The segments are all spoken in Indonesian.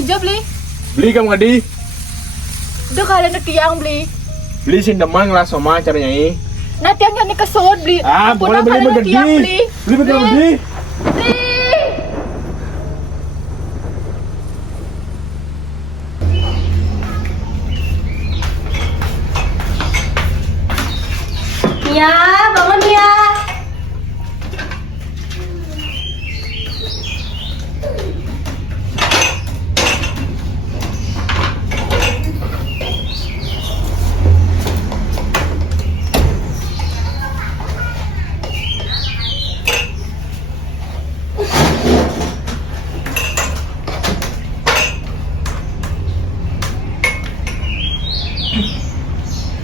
hijau beli. Beli kamu ngadi. Udah kalian tiang beli. Beli sindemang lah sama caranya ini. Nah tiangnya nih kesut beli. Ah, boleh beli kalian begede. tiang beli. Beli betul beli. Beli. Mia, bangun Mia.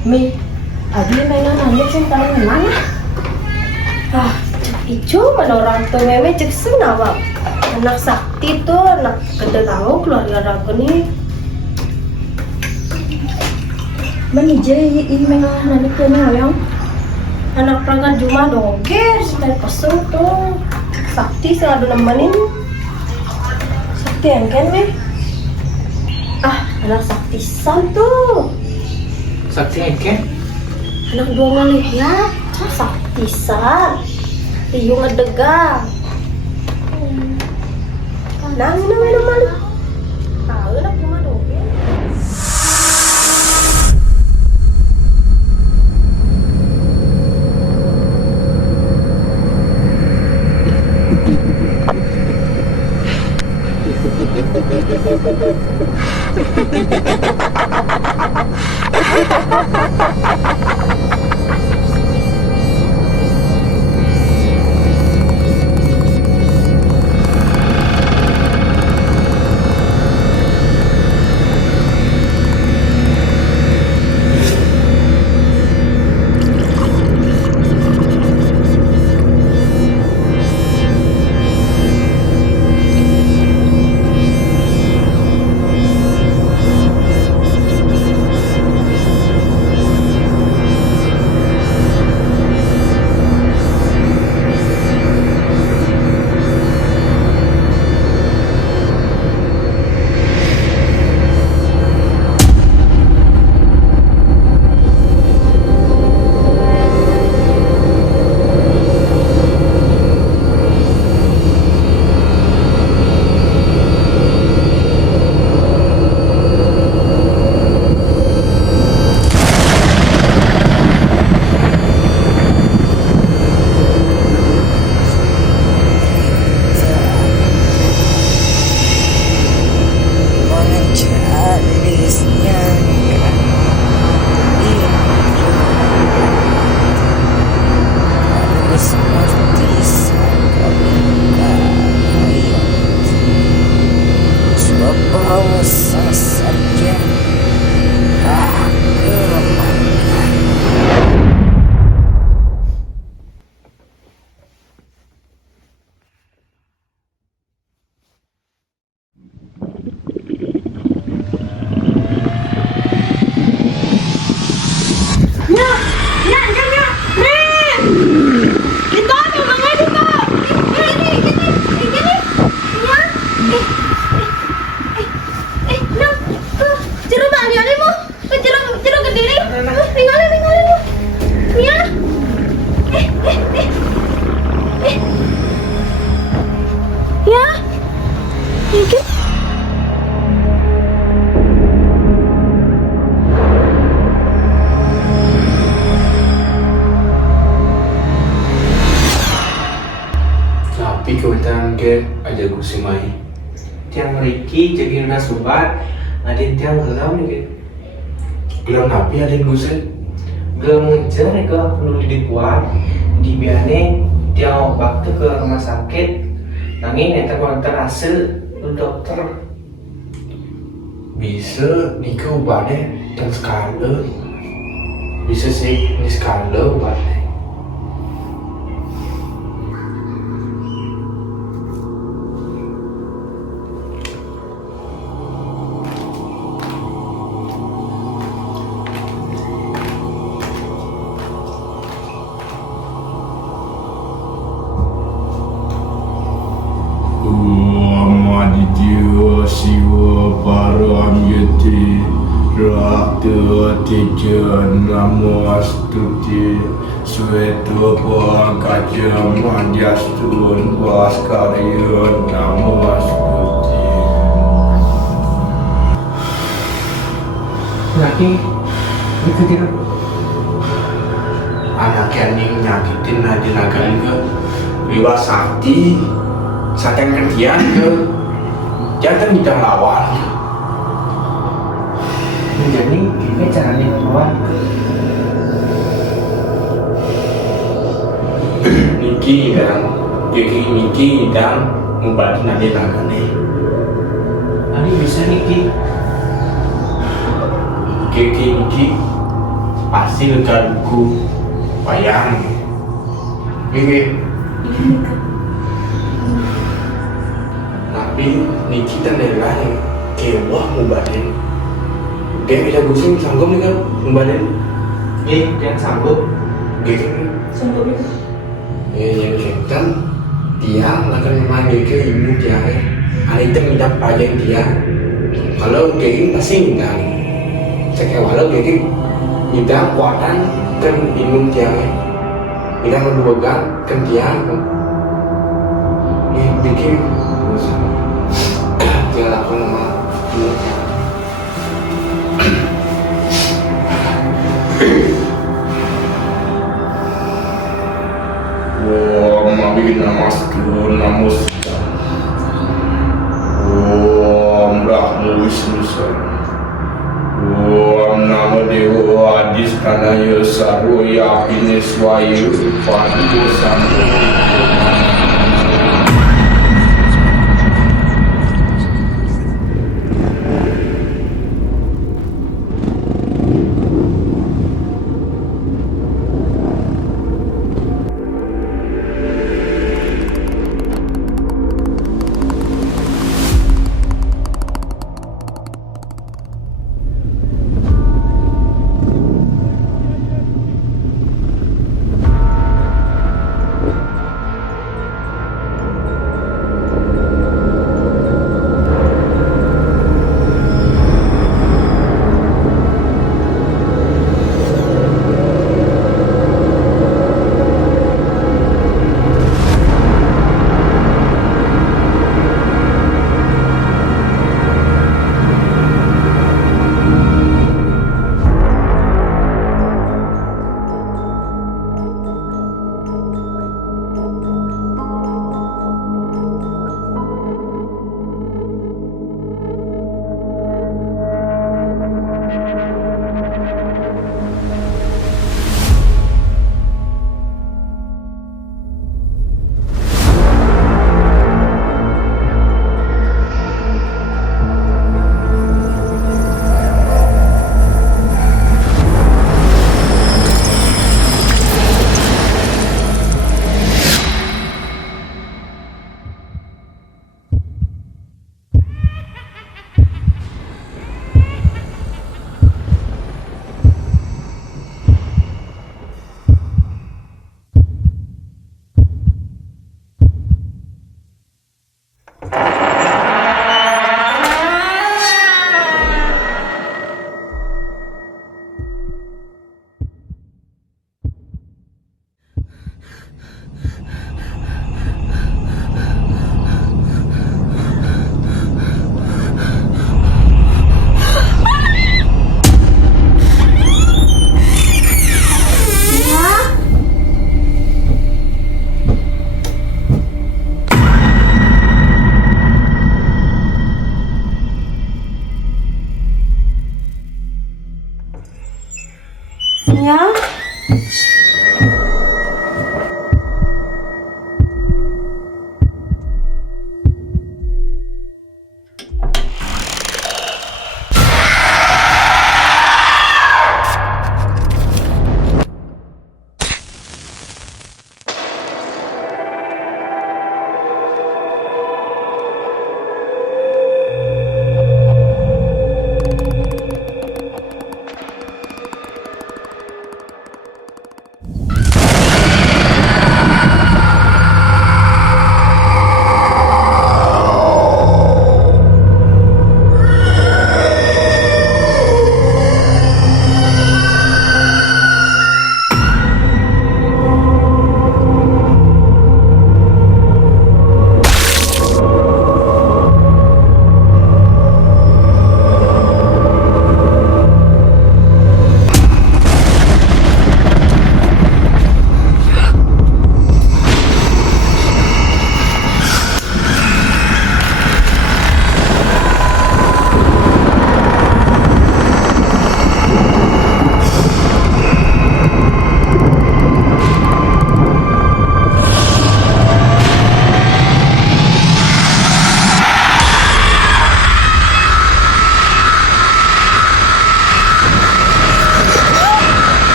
Mi, Adi mainannya cinta mana? Ah, ijo mana orang tua meme cek senawak. Anak sakti tuh, anak gede tahu keluarga ragu nih. Menije ini mainan anak tuh yang anak perangkat Juma doger, sudah pesel tuh. Sakti selalu nemenin. Sakti yang kan nih? Ah, anak sakti tuh. Saksi engken. Anak dua ngalih ya, saktisan, tiyu ngedegang. Nang minum malu. Tahu anak cuma dogen. Tapi kebetulan ke aja gue si Mai. Tiang Ricky jadi udah sobat, adin tiang gelam nih. Gelam napi adin gue sih. Gelam ngejar ke perlu dibuat di biane tiang waktu ke rumah sakit. Nangin yang terhasil dokter. Bisa nikah obatnya dan skala. Bisa sih ini skala obatnya. Om Aditya Siwa Niti Rakta Tija Namastuti Sveto Pakaja Madhyastun Vaskarya Namastuti. Lagi itu tidak. Anak yang nyakitin Nadia Naga ke Wiwa Sakti Satya kerjaan ke jangan tidak lawan. Jadi ini caranya lawan. Niki dan membantu Nadia Naga nih. Ini bisa Niki. Niki pasti legaku bayang. Niki. Tapi Niki tandela yang kewah mubaden. Dia bisa gusing sanggup nih kan mubaden. Yang sanggup. Gitu. Sanggup itu. Yang kentan dia akan memanggil ke ibu dia. Hari itu minta pajak dia. Kalau kayak pasti enggak. Saya walau kayak minta kuatan kan imun dia. Kita menduga kan dia. Ini bikin dia lakukan nama Om Abhinamastu Namusta Om Brahma Vishnu Om Namo Dewa Adhiskanaya Sarvoya Pineswaya Padu Sampo.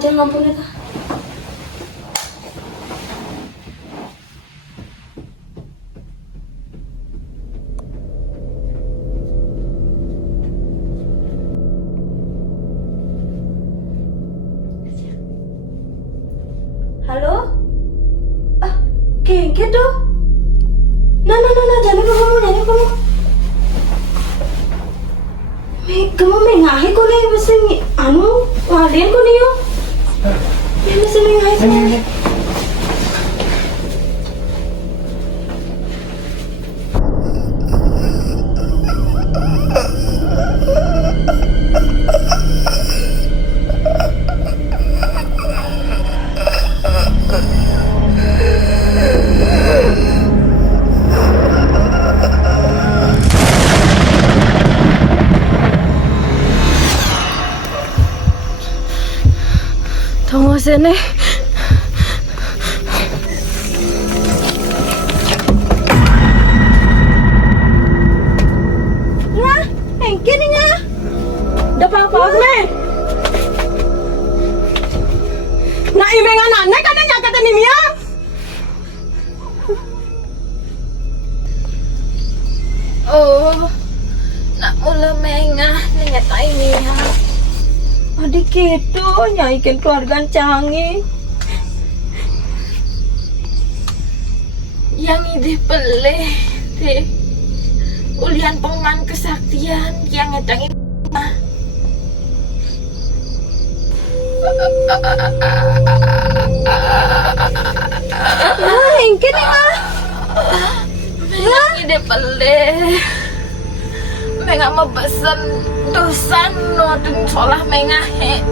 matian lampu nih. Halo? Ah, kengke tuh. Nah, jangan kamu. Kamu mengahi ko nih masih anu walian ko niyo. Ya masih mengahi ko. Tunggu sini. Nga, engke nih nga. Dapat apa nih? Na imengan anak kan nya kata ni Mia. Oh, nak mula mengah nengah ini ya. Adik gitu nyaikin keluarga canggih. Yang ide peleh teh. Ulian pengan kesaktian yang ngedang Nah, engke nih nga. yang ide peleh. Mengah mebesen dosan no tun solah mengah he.